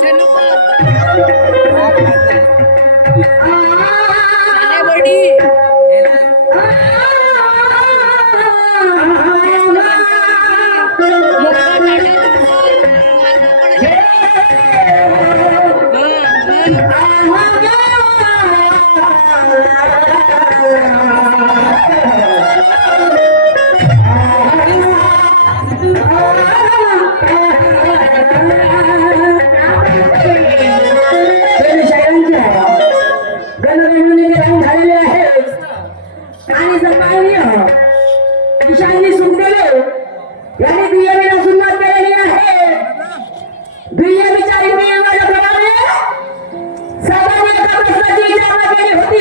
చనిపో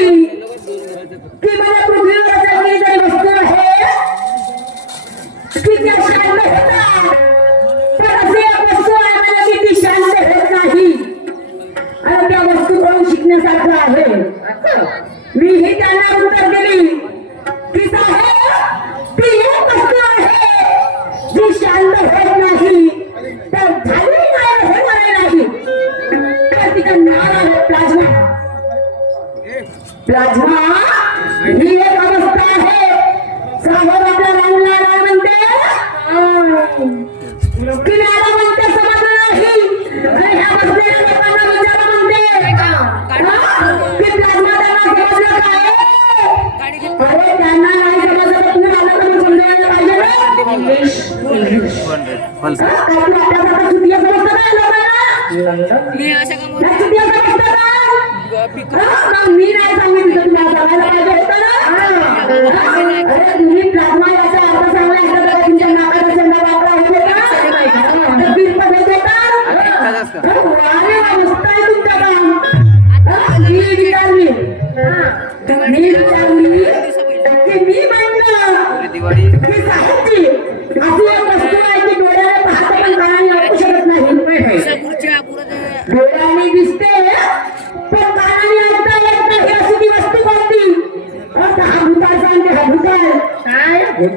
Hallelujah.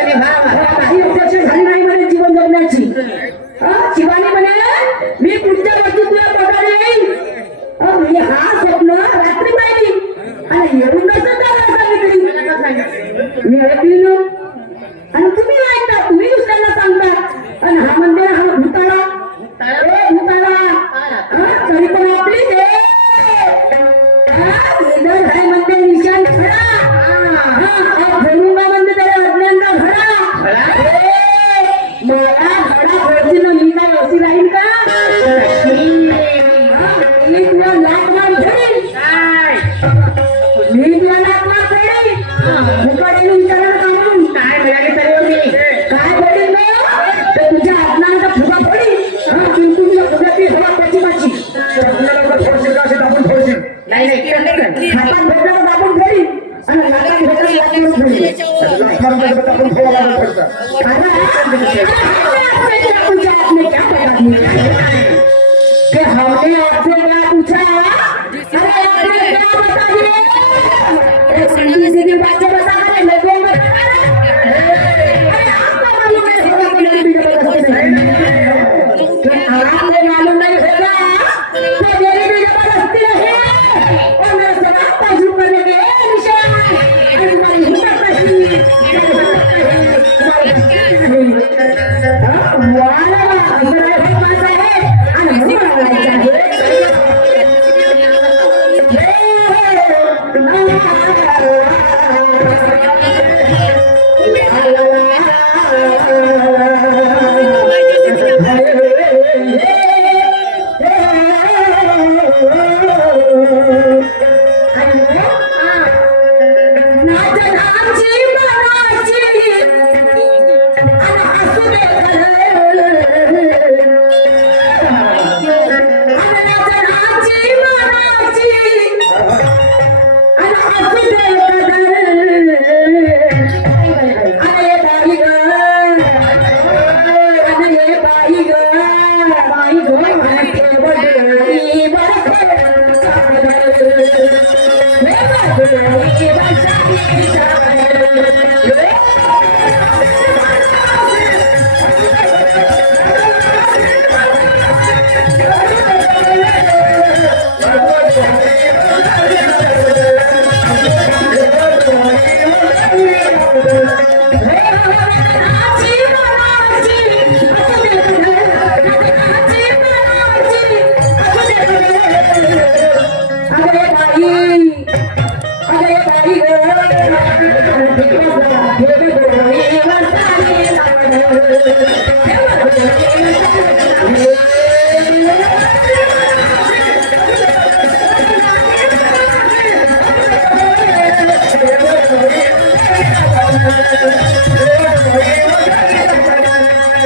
Ele vai Thank you.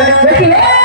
দেখি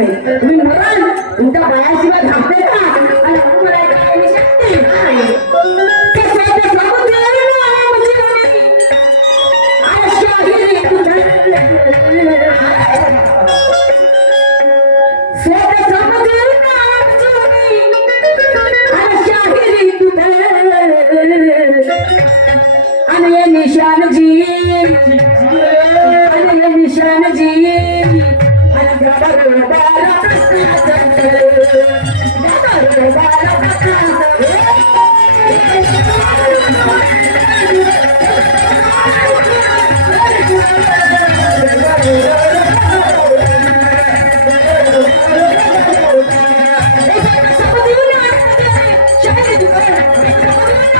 Miami. Yeah.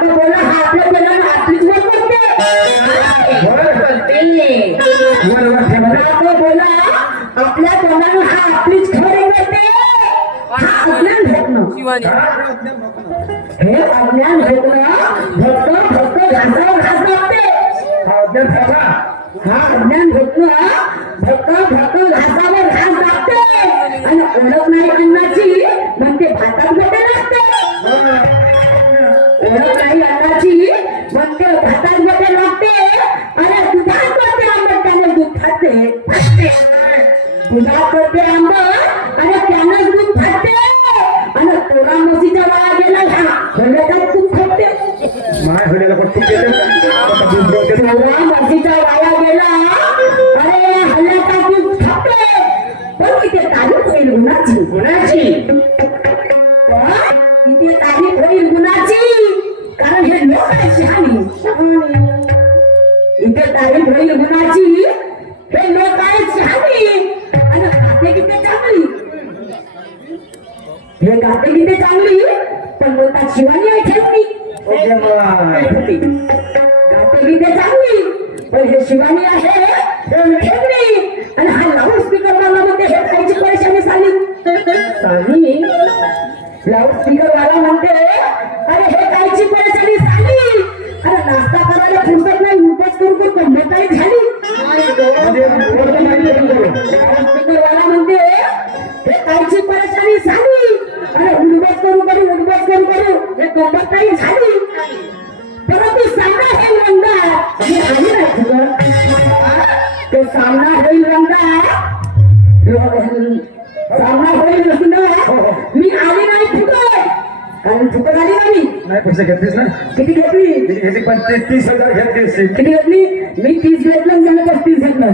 आपलं बोला आपलीच बोला आपल्या बोलानं हा आपलीच खरे बोलते गुणाची. इथे तारीख होईल गुणाची. कारण हे लोक शहाणी. शहाणी. इथे तारीख होईल गुणाची. हे लोक आहेत शहाणी. आणि खाते किती चांगली. हे खाते किती चांगली. पण बोलतात शिवानी आहे खेळणी हो गाते किती चांगली. पण हे शिवानी आहे त्यांची परेशानी झाली. अरे उडबस करू करू उडबस करू करू. हे कोपत काही झाली परंतु सामना होईल रंगार हो, हो. मी आली नाही तुझं ते सामना होईल रंगार सामना होईल रंगार मी आली नाही फुटत आणि फुकट आली ना नाही पैसे घेतलीस ना? किती घेतली? किती? तीस हजार घेतली किती घेतली? मी तीस घेतलं मला पस्तीस घेतलं.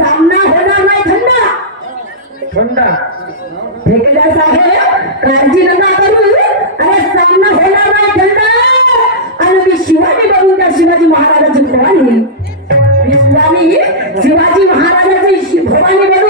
सामना होणार नाही थंडा थंडा ठेकेदार साहेब काळजी नका करू. अरे सामना होणार नाही थंडा आणि मी शिवाजी बघून त्या शिवाजी महाराजाची भवानी. मी शिवाजी शिवाजी महाराजाची भवानी बघून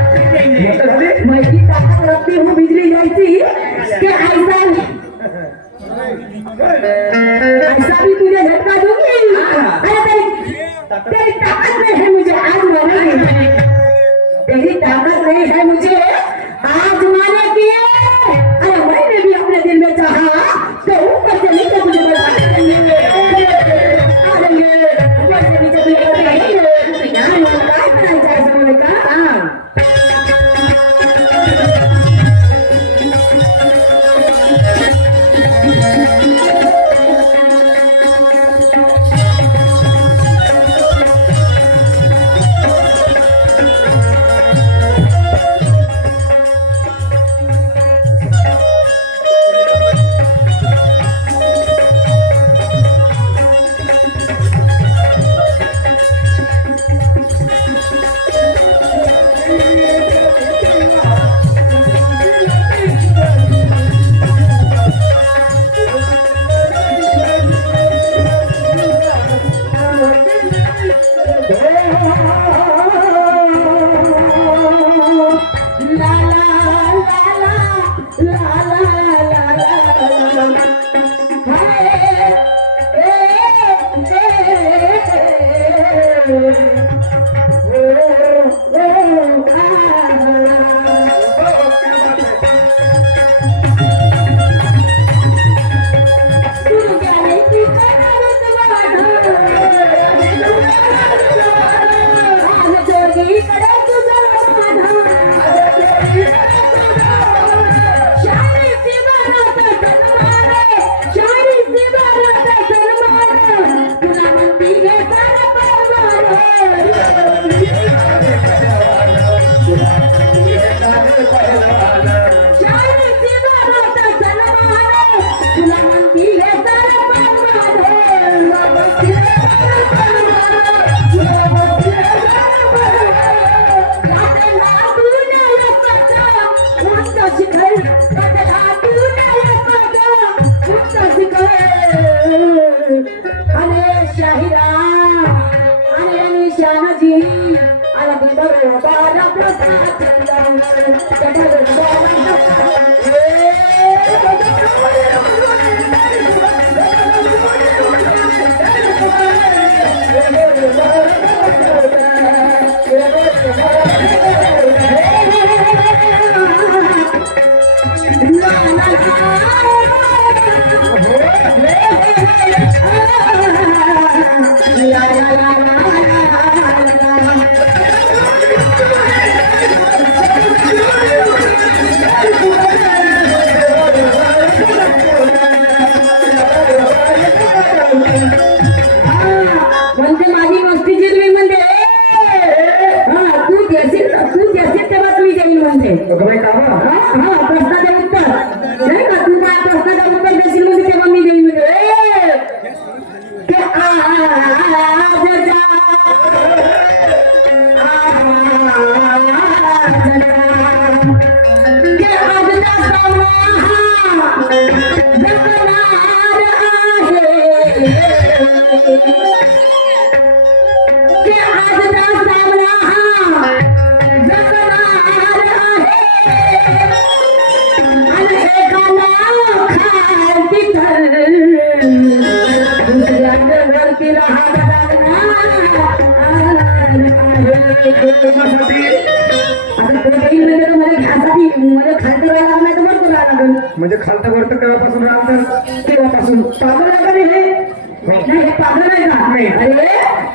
म्हणजे खालता वरत केव्हापासून राहतात तेव्हापासून. पागल लागले हे? हो. नाही हे पागल नाही का? नाही. अरे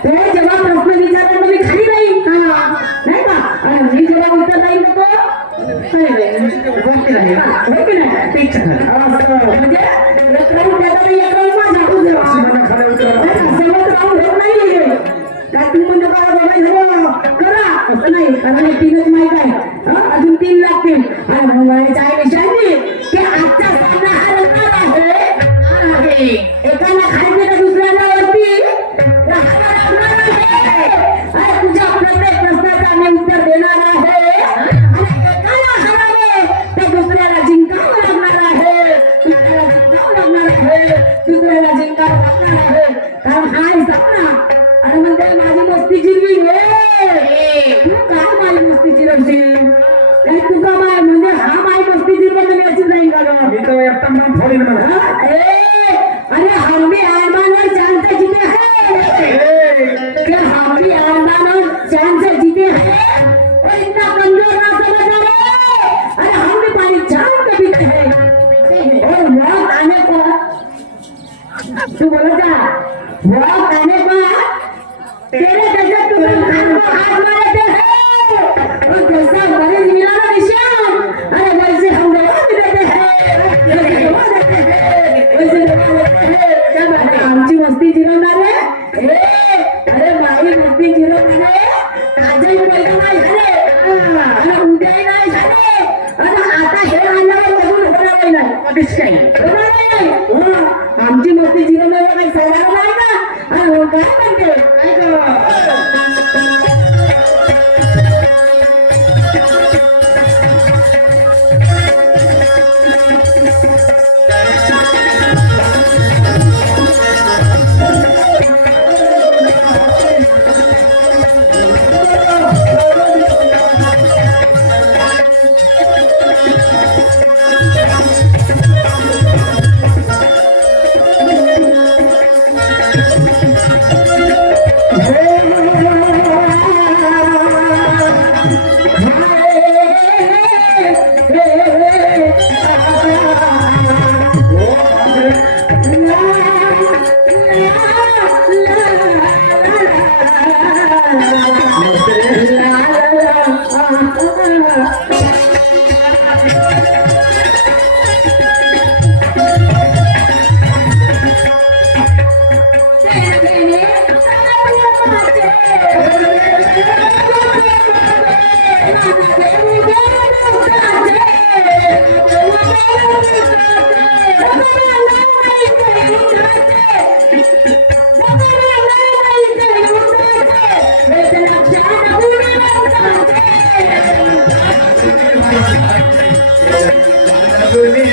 ते जेव्हा प्रश्न विचारला म्हणजे खाली नाही नाही का? आणि मी जेव्हा उत्तर नाही नको नाही नाही. ठीक म्हणजे I want to be with my mereka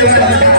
Gracias.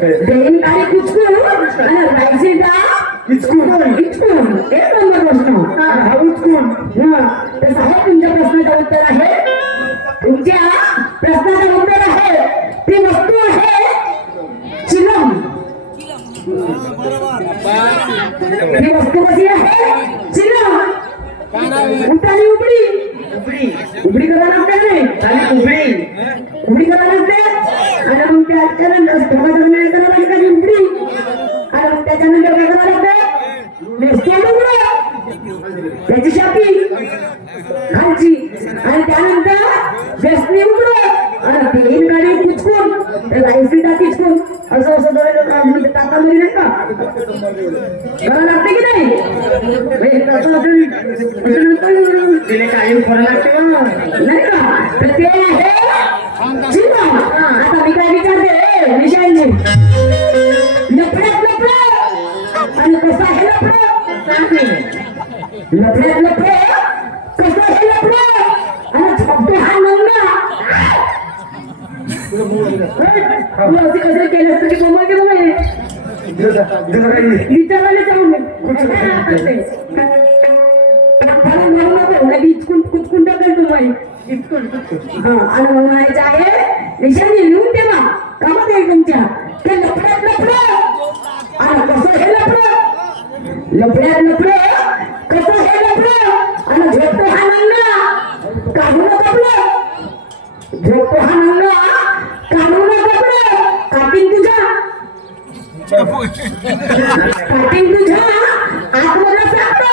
দেবী পারে কুচকু আর বাইজিটা ইচকুন इचकून एक नंबर प्रश्न हा इचकून हा तर साहेब तुमच्या प्रश्नाचं उत्तर आहे तुमच्या प्रश्नाचं उत्तर आहे ती वस्तू आहे चिलम ती वस्तू कशी आहे चिलम उठाली उबडी उबडी उबडी करा लागते उबडी उबडी करा लागते आणि त्याच्यानंतर काय त्याची शापी खालची. आणि त्यानंतर व्यसनी उघड आणि तेल गाडी पिचकून त्याला आयसीटा पिचकून असं असं टाका मुली नाही का? लागते की नाही? म्हणजे ते kata belum? Jepuhan anda Kamu nak kata belum? Kating tu jah Kating tu jah Aku rasa apa?